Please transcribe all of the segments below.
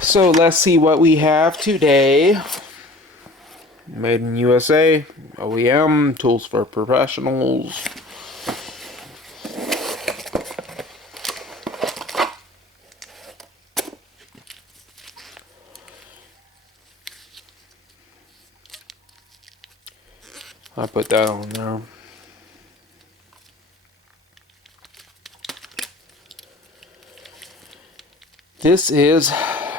So let's see what we have today. Made in USA, OEM, tools for professionals. I put that on there. This is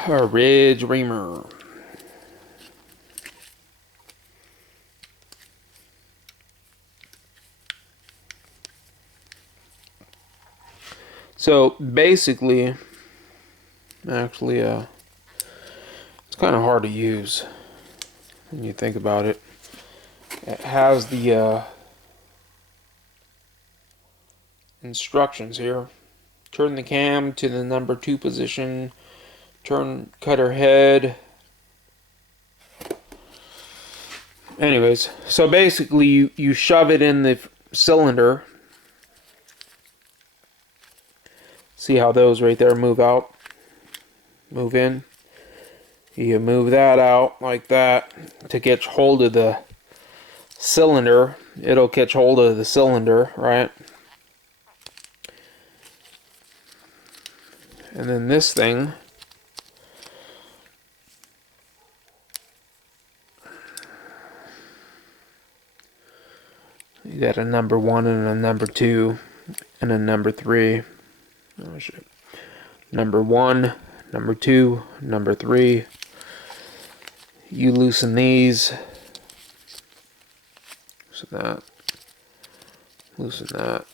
a ridge reamer. So basically, actually, it's kind of hard to use when you think about it. It has the instructions here. Turn the cam to the number 2 position. Turn cutter head. Anyways, so basically you shove it in the cylinder. See how those right there move out? Move in. You move that out like that to catch hold of the cylinder. It'll catch hold of the cylinder, right? And then this thing, you got a number 1 and a number 2 and a number 3. Oh shit. Number 1, number 2, number 3. You loosen these. Loosen that. Loosen that.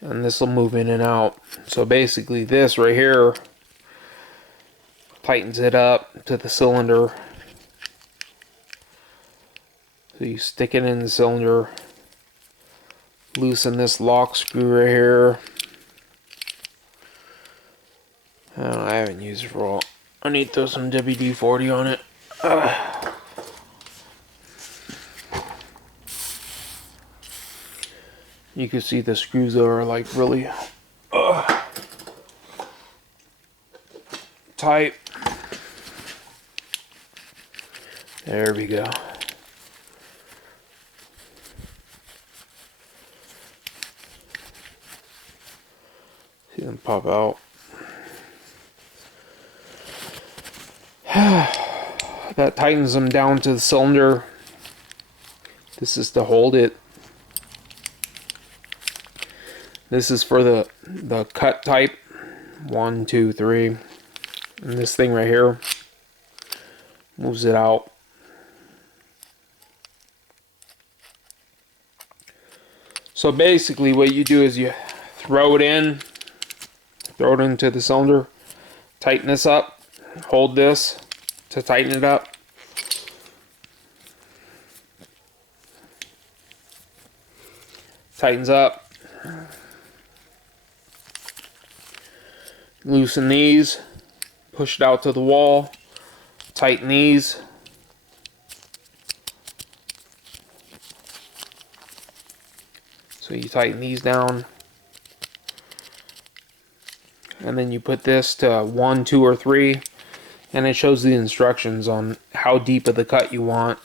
And this will move in and out. So basically this right here tightens it up to the cylinder. So you stick it in the cylinder, loosen this lock screw right here. I haven't used it for a while. I need to throw some WD-40 on it. You can see the screws are like really tight. There we go. See them pop out. That tightens them down to the cylinder. This is to hold it. This is for the cut type. 1, 2, 3. And this thing right here moves it out. So basically what you do is you throw it into the cylinder, tighten this up, hold this to tighten it up. Tightens up. Loosen these, push it out to the wall, tighten these. So you tighten these down. And then you put this to 1, 2, or 3. And it shows the instructions on how deep of the cut you want.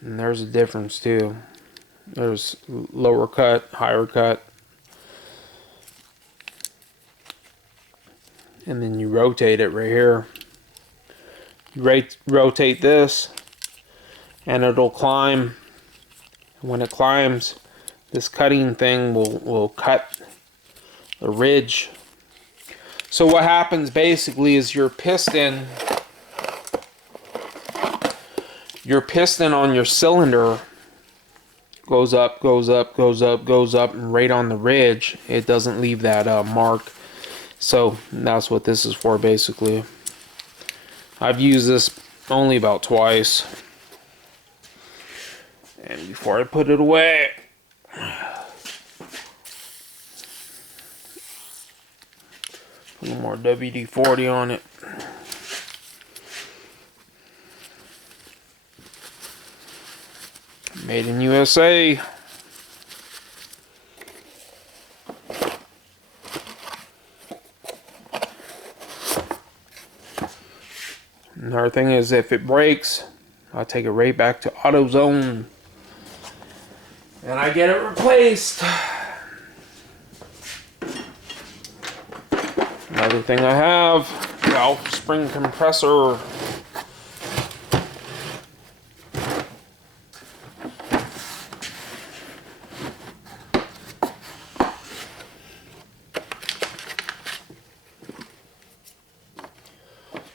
And there's a difference too. There's lower cut, higher cut. And then you rotate it right here. You rotate this and it'll climb. When it climbs, this cutting thing will cut the ridge. So what happens basically is your piston on your cylinder goes up, goes up, goes up, goes up, and right on the ridge, it doesn't leave that mark. So that's what this is for basically. I've used this only about twice. And before I put it away, a little more WD-40 on it. Made in USA. Another thing is, if it breaks, I'll take it right back to AutoZone and I get it replaced. Another thing I have, valve spring compressor.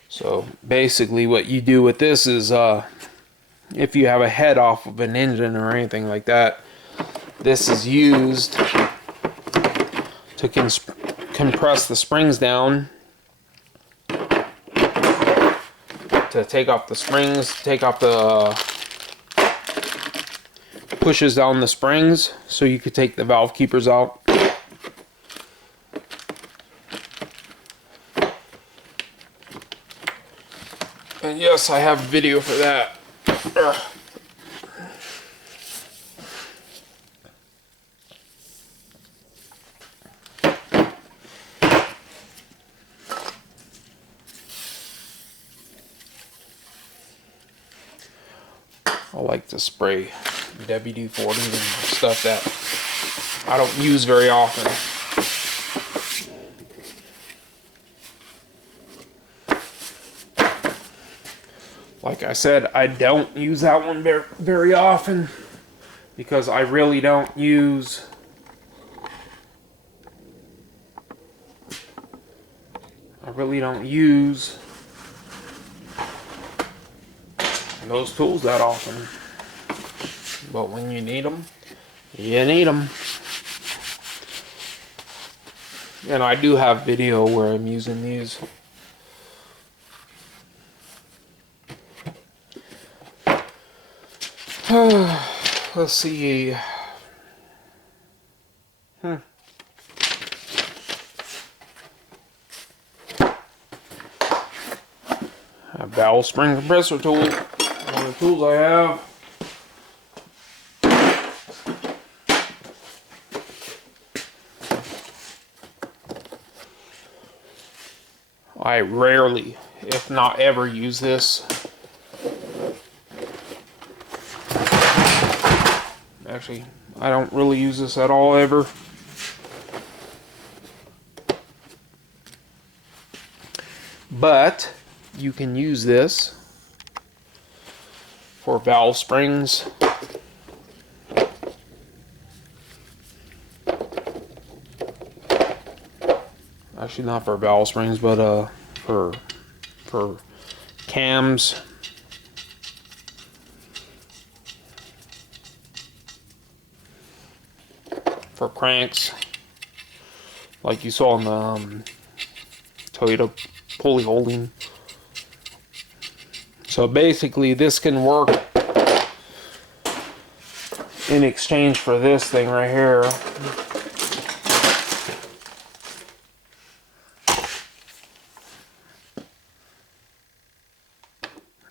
So basically what you do with this is, if you have a head off of an engine or anything like that, this is used to compress the springs down, to take off the springs, take off the pushes down the springs, so you could take the valve keepers out. And yes, I have a video for that. Ugh. I like to spray WD-40 and stuff that I don't use very often. Like I said, I don't use that one very often because I really don't use those tools that often. But when you need them, you need them. And I do have video where I'm using these. Let's see. A valve spring compressor tool. One of the tools I have. I rarely, if not ever, use this. Actually, I don't really use this at all ever. But you can use this for valve springs. Actually, not for valve springs, but for cams. For cranks, like you saw in the Toyota pulley holding. So basically this can work in exchange for this thing right here.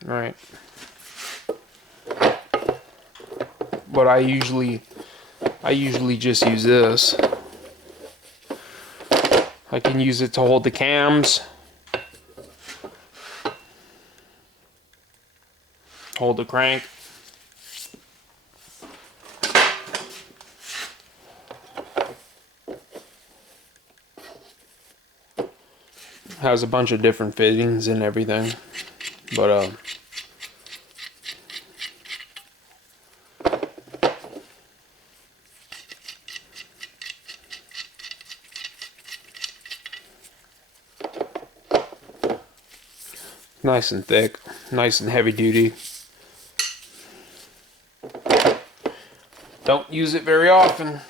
Right. But I usually just use this. I can use it to hold the cams, hold the crank. Has a bunch of different fittings and everything, but nice and thick, nice and heavy duty. Don't use it very often.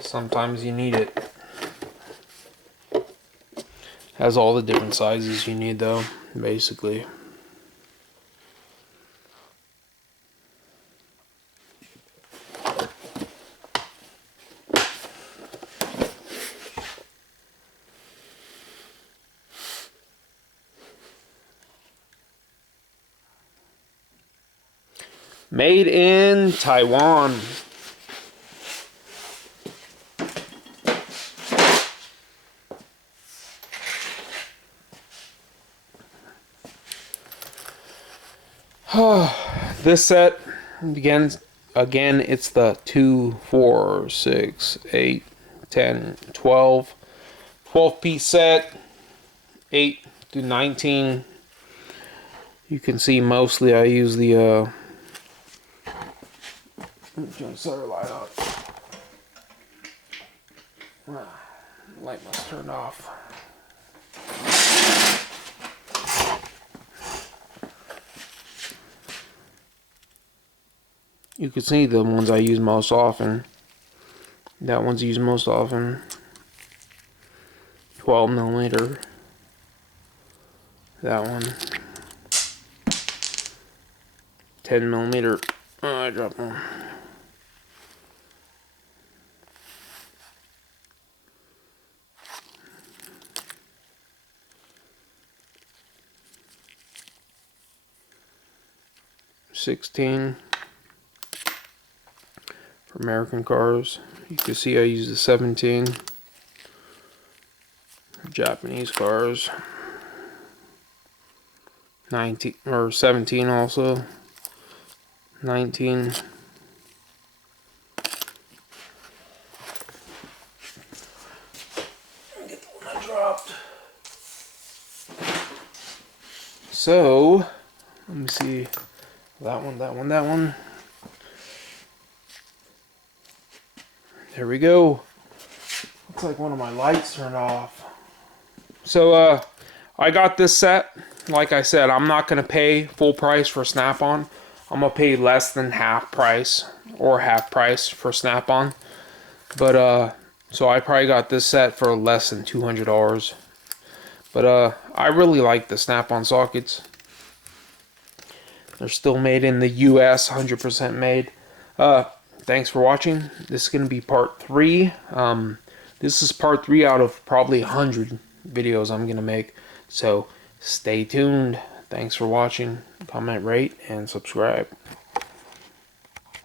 Sometimes you need it. Has all the different sizes you need though, basically. Made in Taiwan. This set, again, it's the 2, 4, 6, 8, 10, 12 piece set, 8 to 19. You can see mostly I use the let me turn the center light on. Light must turn off. You can see the ones I use most often. That one's used most often. 12 millimeter. That one. 10 millimeter. Oh, I dropped one. $16 for American cars. You can see I use the 17 for Japanese cars. 19 or 17 also. 19. Get the one I dropped. So let me see. That one, that one, that one. There we go. Looks like one of my lights turned off. So I got this set. Like I said, I'm not gonna pay full price for Snap-on. I'm gonna pay less than half price or half price for Snap-on. But so I probably got this set for less than $200. But I really like the Snap-on sockets. They're still made in the US, 100% made. Thanks for watching. This is going to be part 3. This is part 3 out of probably 100 videos I'm going to make. So stay tuned. Thanks for watching. Comment, rate, and subscribe.